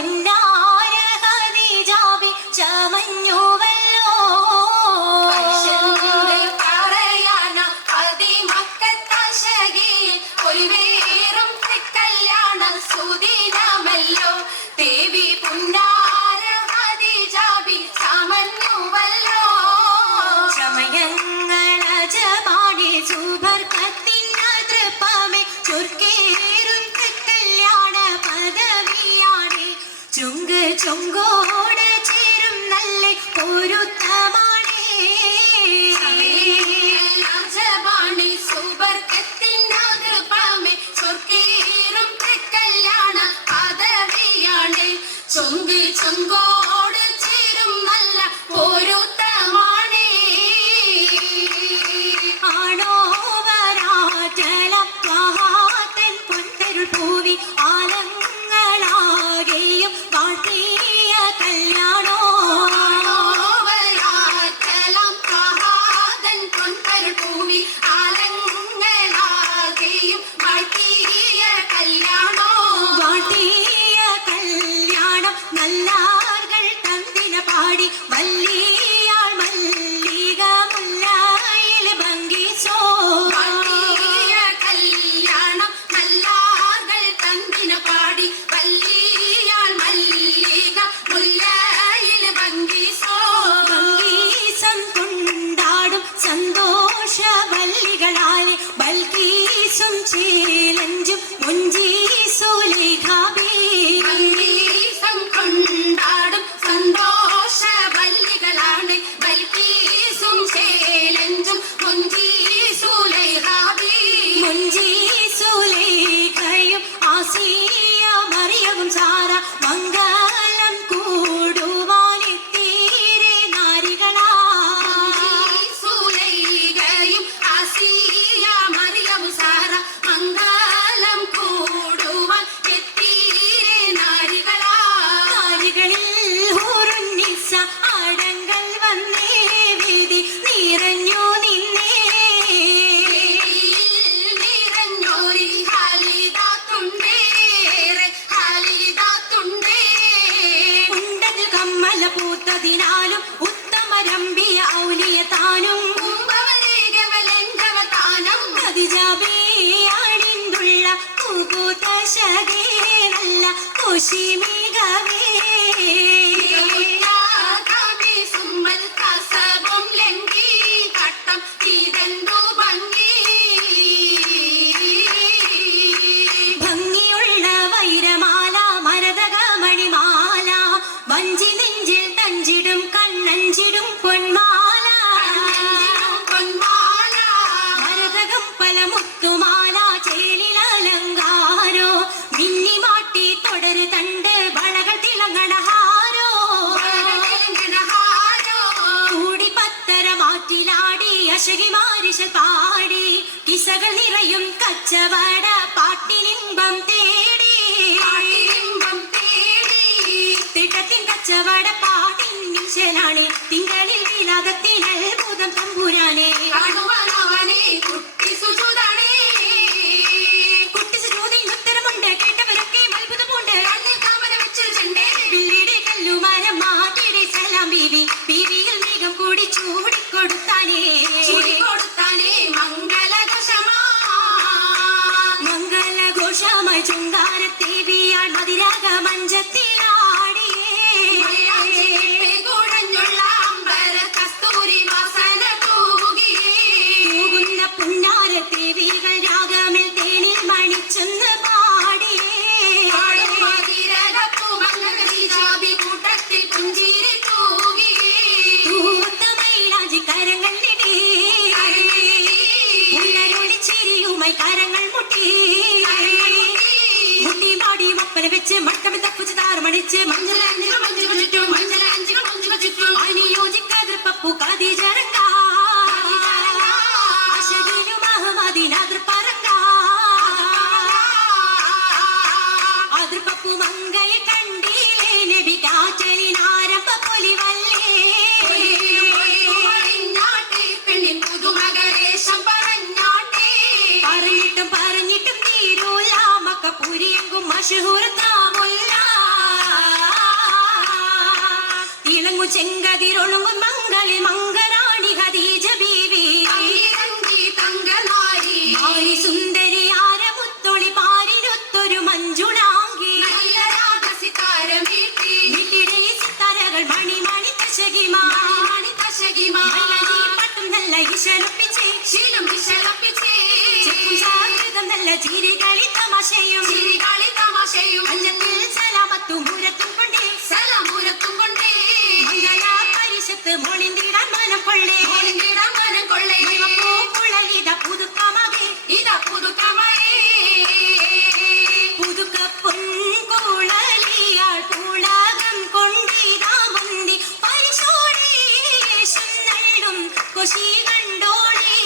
പുന്നാര ഖദീജാബി ചമഞ്ഞുവല്ലോ. പറയാന അതിമക്കത്താശകിയിൽ കൊയ്വേറും കല്യാണ സുദിനമല്ലോ. ദേവി പുന്നാര ഖദീജാബി ചമഞ്ഞുവല്ലോ. സമയങ്ങളജമാണി സുബർക്കത്തിൻ തൃപ്പമേ ചൊർക്കേറും കല്യാണ പദവിയാണ്. ചുങ്ക് ചുങ്കോട് ചേരും നല്ല പൊരുത്തമാണ്. രാജവാണി സുബർക്കത്തിൻ തൃപ്പമേ ചൊർക്കേറും കല്യാണ പദവിയാണ്. ചുങ്ക് ചുങ്കോട് ചേരും നല്ല പൊരുത്തമാണ്. ആണോ വരാറ്റല മഹാത്തൻ പൊൻതരുൾ പൂവി ആലങ്ങളാകെയും വാഴ്ത്തിയ കല്യാണോ. വരാറ്റലം മഹാതൻ പൊൻതരുൾ പൂവി ആലങ്ങളാകെയും വാഴ്ത്തിയ കല്യാണോ. വാഴ്ത്തിയ കല്യാണം നല്ലാർകൾ തന്തിന പാടി മല്ലിയാൾ മല്ലിക മുല്ലായിൽ ഭംഗിച്ചോ. വാഴ്ത്തിയ കല്യാണം നല്ലാർകൾ തന്തിന പാടി വല്ലിയാൾ മല്ലിക മുല്ലയിൽ ഭംഗിച്ചോ. ഭംഗീസം കൊണ്ടാടും സന്തോഷ വല്ലികളാലെ ബൽക്കീസും ചേലഞ്ചും മുഞ്ചീസുലേഖാബി. ഭംഗീസം കൊണ്ടാടും സന്തോഷ വല്ലികളാണ് ബൽക്കീസും ചേലഞ്ചും മുഞ്ചീസുലൈഹാബി. മുഞ്ചീസുലേഖയും ആസിയ മറിയവും സാറ മംഗളം കൂടുവാനെത്തീരെ നാരികളാ. സുലൈഖയും ആസിയ മറിയം സാറ മംഗളം കൂടുവാൻ എത്തീരെ നാരികളാ. നാരികളിൽ ഹൂറുന്നിസ അടങ്കൽ വന്നേ വീതി നിറഞ്ഞു നിന്നേ. നിറഞ്ഞോരി ഹാലിദാത്തുണ്ടേറെ ഹാലിദാത്തുണ്ടേ. ഉണ്ടതിൽ കമ്മല പൂത്തതിനാലും ഉത്തമരമ്പിയ ഔലിയ താനും കുംഭവരേഖവലങ്കവതാനം ഖദീജാബിയാണിന്തുള്ള പൂപൂത്ത ശകേ നല്ല കുശിമികവേ. യാഗമേ സുമ്മൽ കസബും ലംഘി കട്ടം ഇതെന്തു ഭംഗി. ഭംഗിയുള്ള വൈരമാല മരതക മണിമാല വഞ്ചി നെഞ്ചിൽ തഞ്ചിടും കണ്ണഞ്ചിടും പൊന്മാല. പൊന്മാല മരതകം പല മുത്തുമാല ചേലിലലങ്കാരോ മിന്നിമാട്ടി തുടര് തണ്ട് വളകൾ തിളങ്ങണഹാരോ. കൂടി പത്തര മാറ്റിലാടി അശകിമാരിശൽ പാടി കിസകൾ നിറയും കച്ചവട പാട്ടിനിമ്പം തേടി. തിട്ടത്തിൻ കച്ചവട പാട്ടിൻ നിശലാണ് തിങ്കളിൽ വിലാദത്തിൽ അത്ഭുതം തമ്പുരാനെ. കുട്ടി സുജൂതാണേ കുട്ടി സുജൂദിന് ഉത്തരമുണ്ട് കേട്ടവരൊക്കെ അത്ഭുതമുണ്ട്. കണ്ണിൽ കാമന വെച്ചൊരു ചെണ്ടേ പിള്ളിയുടെ കല്ലുമാരം മാറ്റിയുടെ സലാം ബീവി ബീവിയിൽ മേഘം കൂടി ചൂടിക്കൊടുത്താനേ. കൊടുത്താനേ മംഗളഘോഷമായി ചുങ്കാരത്തേവിയാൾ മതിരാഗ മഞ്ചത്തിലാടിയേ. കുഴഞ്ഞുള്ള അമ്പര കസ്തൂരി വാസന തൂകിയേ. തൂകുന്ന പുന്നാരത്തേവികൾ രാഗമിൽ തേനിൽ മണിച്ചെന്ന് പാടിയേ. കൂട്ടത്തിൽ പുഞ്ചിരി തൂകിയേ. തൂത്തമൈലാഞ്ചി കരങ്ങൾ നെടി ഉള്ളരൊളിച്ചിരിയുമായി കരങ്ങൾ മുട്ടി. മുട്ടി പാടി മപ്പന വെച്ച് മട്ടം തപ്പിച്ച് താറുമണിച്ച് അനുയോജിക്കാതിർപ്പൂ ഖദീജറങ്ക അശകിലും അഹമ്മദിനാതിർപ്പറങ്ക അതിർപ്പൂ മങ്കയെ കണ്ടില്ലേ നബി കാറ്റലിനാരംഭ പൊലിവല്ലേ. പറഞ്ഞിട്ടും തീരൂല മക്കപ്പൂരിയെങ്കും മഷഹൂർ താമുല്ല. മതിലൊളുങ്ങും മംഗളി മംഗറാണി ഖദീജ ബീവി അങ്ങിറങ്ങി തങ്കനാരി ആരി സുന്ദരി ആരമുത്തൊളി പാരിനൊത്തൊരു മഞ്ജുളാങ്കി നല്ല രാഗസിതാരമീട്ടി വീട്ടിലെ സിത്താരകൾ മണിമണി തശകിമാ മണി തശകിമാ പട്ടും നല്ല ഇശലൊപ്പിച്ച് ശീലം വിശലപ്പിച്ചേ ചെപ്പും സാകൃതം നല്ല ചിരികളി തമാശയും ചിരികളി തമാശയും അഞ്ചത്തിൽ സലാമത്തും പൂരത്തും കൊണ്ടേ സലമൂരത്തും കൊണ്ടേ മംഗള പരിശത്ത് മോളിന്തിടാൻ മനം കൊള്ളേ ഒളിഞ്ഞിടാൻ മനം കൊള്ളേ പൂക്കുഴലിത പുതുക്കമകെ ഇതാ പുതുക്കമഴേ പുതുക്ക പൊൻകുഴലിയാൾ പുളകം കൊണ്ടിതാ മുന്തി പരിശോടേശം നള്ളും കൊശി കണ്ടോളേ